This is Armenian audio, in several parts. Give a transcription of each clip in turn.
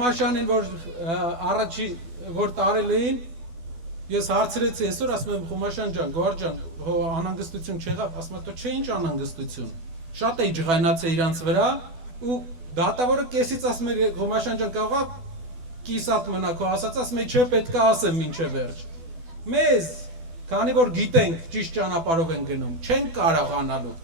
Խոմաշյանին, որ առաջի որ տարել էին, ես հարցրեցի այսօր, ասում եմ Խոմաշյան ջան, Գոհար ջան, անհանգստություն չեղավ, ասում եմ, չէ ինչ անհանգստություն։ Շատ էի ջղայնացել իրանց վրա ու դատավորը կեսից ասում էր Խոմաշյան ջան, կարողա կիսատ մնա քո ասած, ասում եմ, չէ, պետք է ասեմ մինչև վերջ։ Մեզ, քանի որ գիտենք ճիշտ ճանապարհով են գնում, չենք կարողանալու։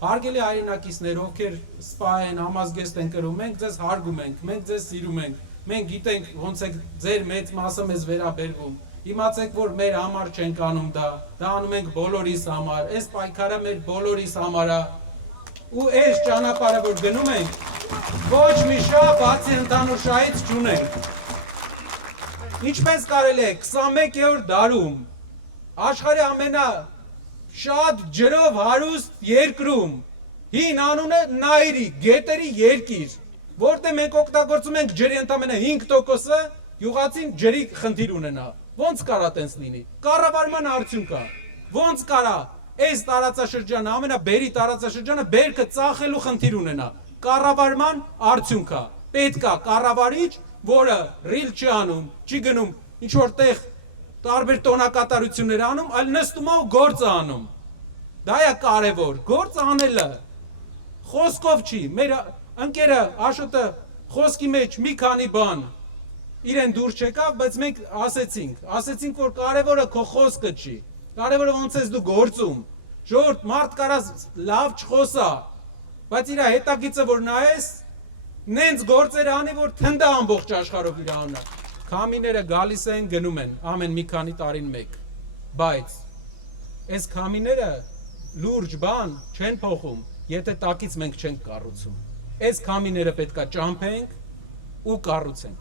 Հարգելի հայրենակիցներ, ովքեր սպա են, համազգեստ են կրում, մենք ձեզ հարգում ենք, մենք ձեզ սիրում ենք, մենք գիտենք ոնց է ձեր մեծ մասը մեզ վերաբերվում։ Իմացեք, որ մեր համար չենք անում դա անում ենք բոլորիս համար, այս պայքարը մեր բոլորիս համար է։ Ու այս ճանապարհը որ գնում ենք, ոչ մի շահ բացի ընդհանուր շահից չունենք։ Ինչպես կարելի է 21-րդ դարում աշխարհի ամենաշատ ջրով հարուստ երկրում հին անունը Նայրի, գետերի երկիր, որտեղ մենք օգտագործում ենք ջրի ընդամենը 5%-ը, յուղացին ջրի խնդիր ունենա։ Ոնց կարա տենց լինի։ Կառավարման արդյունք է։ Ոնց կարա այս տարածաշրջանը, ամենաբերի տարածաշրջանը բերքը ծախելու խնդիր ունենա։ Կառավարման արդյունք է։ Պետք է կառավարիչ, որը ռիլ չի անում, չի գնում ինչ որտեղ տարբեր տոնակատարություններ անում, այլ նստում է ու գործ անում։ Դա է կարևոր, գործ անելը։ Խոսքով չի, մեր ընկերը Աշոտը խոսքի մեջ մի քանի բան իրեն դուրս չեկավ, բայց մենք ասեցինք, որ կարևորը քո խոսքը չի, կարևորը ոնց ես դու գործում։ Ժողովուրդ, մարդ կարա լավ չխոսա, բայց իր հետագիծը որ նայես, նենց գործեր անի, որ թնդա ամբողջ աշխարհով իր անունը։ Քամիները գալիս են, գնում են, ամեն մի քանի տարին մեկ, բայց այս քամիները լուրջ բան չեն փոխում, եթե տակից մենք չենք կառուցում։ Այս քամիները պետքա ճամփենք ու կառուցենք։